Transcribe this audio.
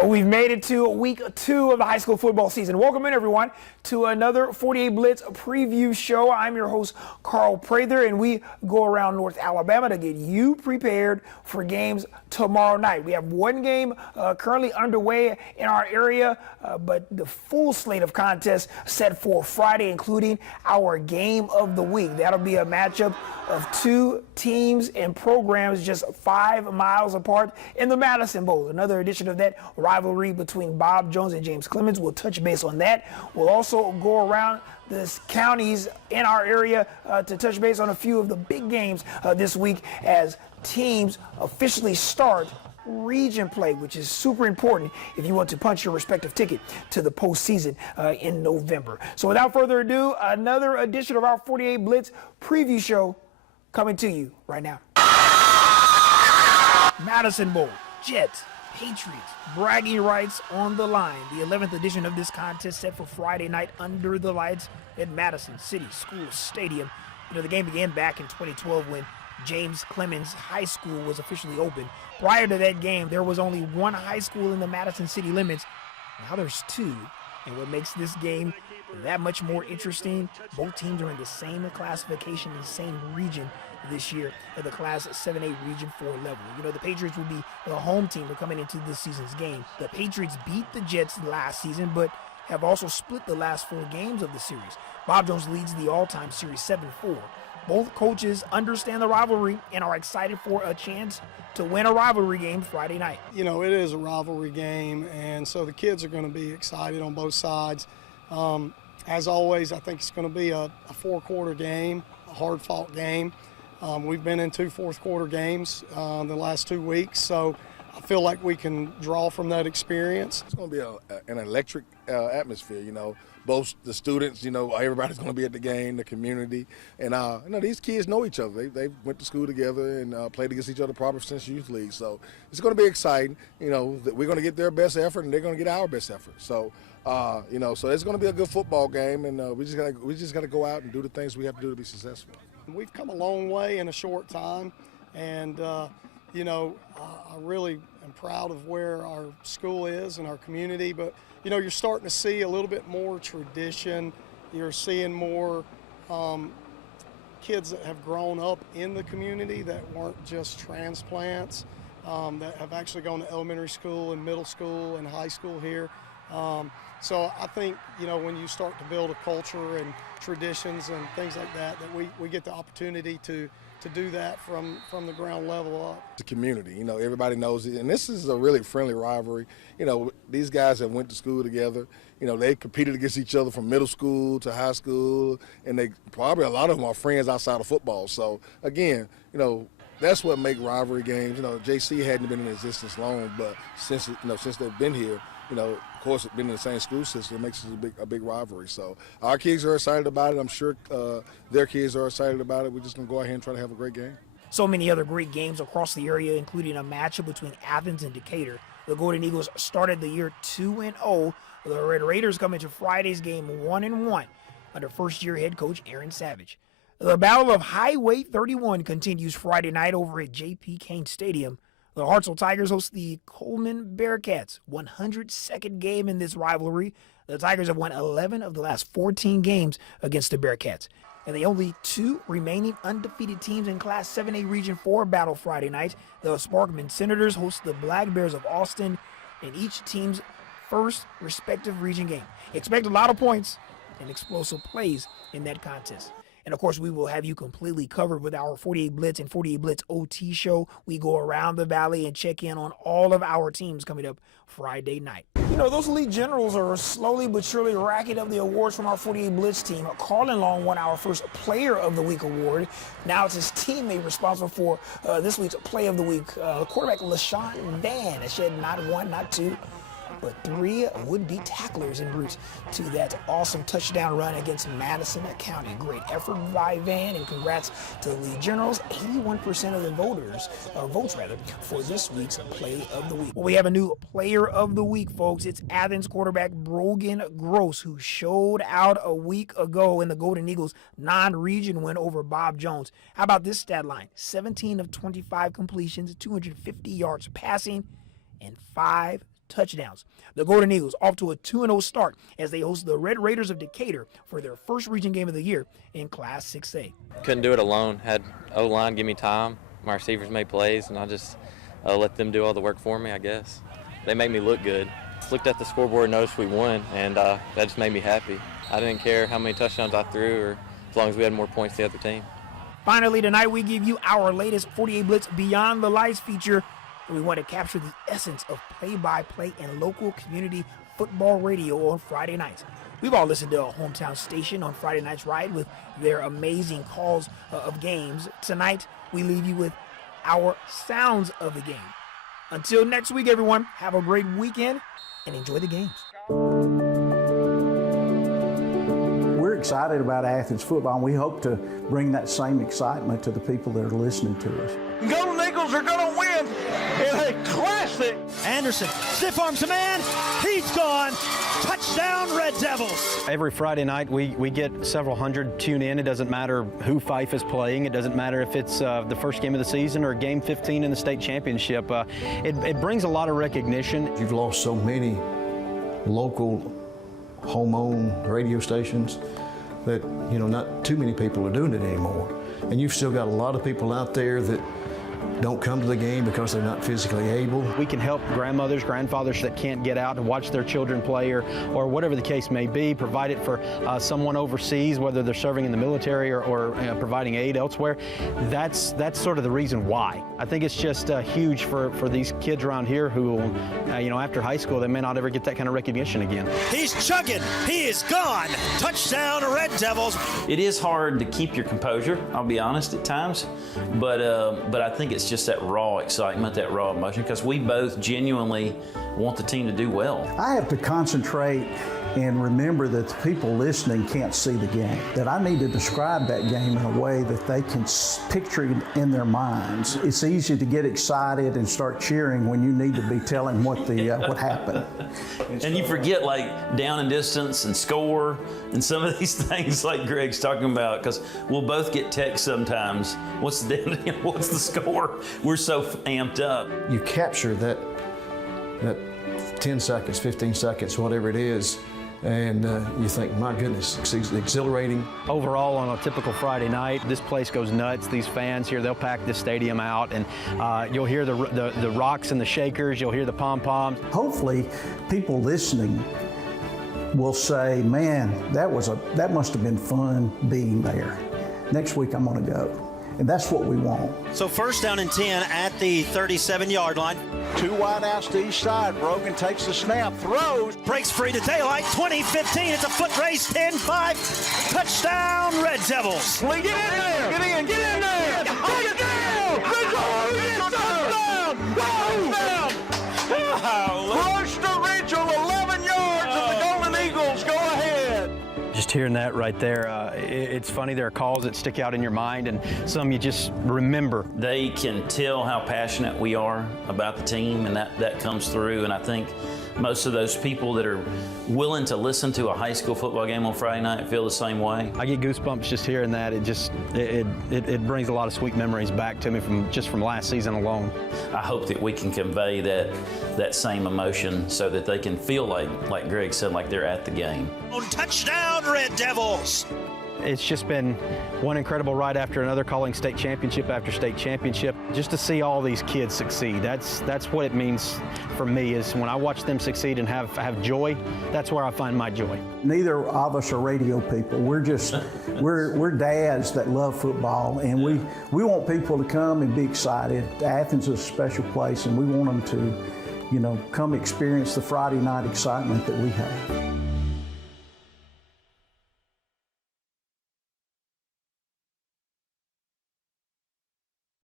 Well, we've made it to week 2 of the high school football season. Welcome in, everyone, to another 48 Blitz preview show. I'm your host, Carl Prather, and we go around North Alabama to get you prepared for games tomorrow night. We have one game currently underway in our area, but the full slate of contests set for Friday, including our game of the week. That'll be a matchup of two teams and programs just 5 miles apart in the Madison Bowl. Another edition of that rivalry between Bob Jones and James Clemens. We'll touch base on that. We'll also go around the counties in our area to touch base on a few of the big games this week as teams officially start region play, which is super important if you want to punch your respective ticket to the postseason in November. So without further ado, another edition of our 48 Blitz preview show coming to you right now. Madison Bowl, Jets, Patriots, bragging rights on the line. The 11th edition of this contest set for Friday night under the lights at Madison City School Stadium. You know, the game began back in 2012 when James Clemens High School was officially opened. Prior to that game, there was only one high school in the Madison city limits. Now there's two. And what makes this game that much more interesting, both teams are in the same classification, the same region this year at the Class 7A Region 4 level. You know, the Patriots will be the home team coming into this season's game. The Patriots beat the Jets last season, but have also split the last 4 games of the series. Bob Jones leads the all-time series 7-4. Both coaches understand the rivalry and are excited for a chance to win a rivalry game Friday night. You know, it is a rivalry game, and so the kids are going to be excited on both sides. As always, I think it's going to be a 4-quarter game, a hard-fought game. We've been in 2 fourth-quarter games the last 2 weeks, so I feel like we can draw from that experience. It's going to be an electric atmosphere, you know. Both the students, you know, everybody's going to be at the game, the community. And, you know, these kids know each other. They went to school together and played against each other probably since youth league. So it's going to be exciting. You know, we're going to get their best effort and they're going to get our best effort. So, you know, so it's going to be a good football game. And we just got to go out and do the things we have to do to be successful. We've come a long way in a short time. And, you know, I really am proud of where our school is and our community. But, you know, you're starting to see a little bit more tradition. You're seeing more kids that have grown up in the community that weren't just transplants, that have actually gone to elementary school and middle school and high school here. So I think, you know, when you start to build a culture and traditions and things like that, that we get the opportunity to do that from the ground level up. The community, you know, everybody knows it. And this is a really friendly rivalry. You know, these guys have went to school together. You know, they competed against each other from middle school to high school. And they probably, a lot of them are friends outside of football. So, again, you know, that's what makes rivalry games. You know, JC hadn't been in existence long, but since they've been here, you know, of course, been in the same school system, it makes it a big rivalry. So our kids are excited about it. I'm sure their kids are excited about it. We're just going to go out here and try to have a great game. So many other great games across the area, including a matchup between Athens and Decatur. The Golden Eagles started the year 2-0. The Red Raiders come into Friday's game 1-1 under first-year head coach Aaron Savage. The Battle of Highway 31 continues Friday night over at J.P. Kane Stadium. The Hartselle Tigers host the Coleman Bearcats, 102nd game in this rivalry. The Tigers have won 11 of the last 14 games against the Bearcats. And the only 2 remaining undefeated teams in Class 7A Region 4 battle Friday night. The Sparkman Senators host the Black Bears of Austin in each team's first respective region game. Expect a lot of points and explosive plays in that contest. And, of course, we will have you completely covered with our 48 Blitz and 48 Blitz OT show. We go around the valley and check in on all of our teams coming up Friday night. You know, those elite generals are slowly but surely racking up the awards from our 48 Blitz team. Carlin Long won our first Player of the Week award. Now it's his teammate responsible for this week's Play of the Week. Quarterback LaShawn Van has shed not 1, not 2, but 3 would-be tacklers en route to that awesome touchdown run against Madison County. Great effort by Van, and congrats to the League Generals. 81% of the votes for this week's Play of the Week. Well, we have a new Player of the Week, folks. It's Athens quarterback Brogan Gross, who showed out a week ago in the Golden Eagles' non-region win over Bob Jones. How about this stat line? 17 of 25 completions, 250 yards passing, and 5 touchdowns. The Golden Eagles off to a 2-0 start as they host the Red Raiders of Decatur for their first region game of the year in Class 6A. Couldn't do it alone. Had O-line give me time. My receivers made plays, and I just let them do all the work for me, I guess. They made me look good. Looked at the scoreboard and noticed we won, and that just made me happy. I didn't care how many touchdowns I threw, or as long as we had more points than the other team. Finally, tonight we give you our latest 48 Blitz Beyond the Lights feature. We want to capture the essence of play-by-play and local community football radio on Friday nights. We've all listened to a hometown station on Friday Night's Ride with their amazing calls of games. Tonight, we leave you with our sounds of the game. Until next week, everyone, have a great weekend and enjoy the games. We're excited about Athens football, and we hope to bring that same excitement to the people that are listening to us. Golden Eagles are going to win in a classic. Anderson, stiff arms a man. He's gone. Touchdown, Red Devils. Every Friday night we get several hundred tune in. It doesn't matter who Fife is playing. It doesn't matter if it's the first game of the season or game 15 in the state championship. It brings a lot of recognition. You've lost so many local home-owned radio stations that, not too many people are doing it anymore. And you've still got a lot of people out there that don't come to the game because they're not physically able. We can help grandmothers, grandfathers that can't get out and watch their children play or whatever the case may be, provide it for someone overseas, whether they're serving in the military or providing aid elsewhere. That's sort of the reason why. I think it's just huge for these kids around here who, after high school, they may not ever get that kind of recognition again. He's chugging. He is gone. Touchdown, Red Devils. It is hard to keep your composure, I'll be honest, at times, but I think it's just that raw excitement, that raw emotion, because we both genuinely want the team to do well. I have to concentrate and remember that the people listening can't see the game, that I need to describe that game in a way that they can picture it in their minds. It's easy to get excited and start cheering when you need to be telling what happened. And you forget like down and distance and score and some of these things like Greg's talking about, because we'll both get texts sometimes. What's the score? We're so amped up. You capture that 10 seconds, 15 seconds, whatever it is, and you think, my goodness, it's exhilarating. Overall, on a typical Friday night, this place goes nuts. These fans here, they'll pack this stadium out, and you'll hear the rocks and the shakers, you'll hear the pom-poms. Hopefully, people listening will say, man, that must have been fun being there. Next week, I'm going to go. And that's what we want. So first down and 10 at the 37-yard line. Two wide outs to each side. Brogan takes the snap, throws. Breaks free to daylight. 20-15. It's a foot race. 10-5. Touchdown, Red Devils. Get in there. Get in there. Take it down. Touchdown. Rush to Rachel, 11 yards, and the Golden Eagles go ahead. Just hearing that right there, it's funny. There are calls that stick out in your mind, and some you just remember. They can tell how passionate we are about the team, and that comes through. And I think most of those people that are willing to listen to a high school football game on Friday night feel the same way. I get goosebumps just hearing that. It brings a lot of sweet memories back to me from last season alone. I hope that we can convey that same emotion so that they can feel like Greg said, like they're at the game. Touchdown, Red Devils. It's just been one incredible ride after another, calling state championship after state championship. Just to see all these kids succeed, that's what it means for me, is when I watch them succeed and have joy, that's where I find my joy. Neither of us are radio people. We're just, we're dads that love football, and we want people to come and be excited. Athens is a special place, and we want them to, come experience the Friday night excitement that we have.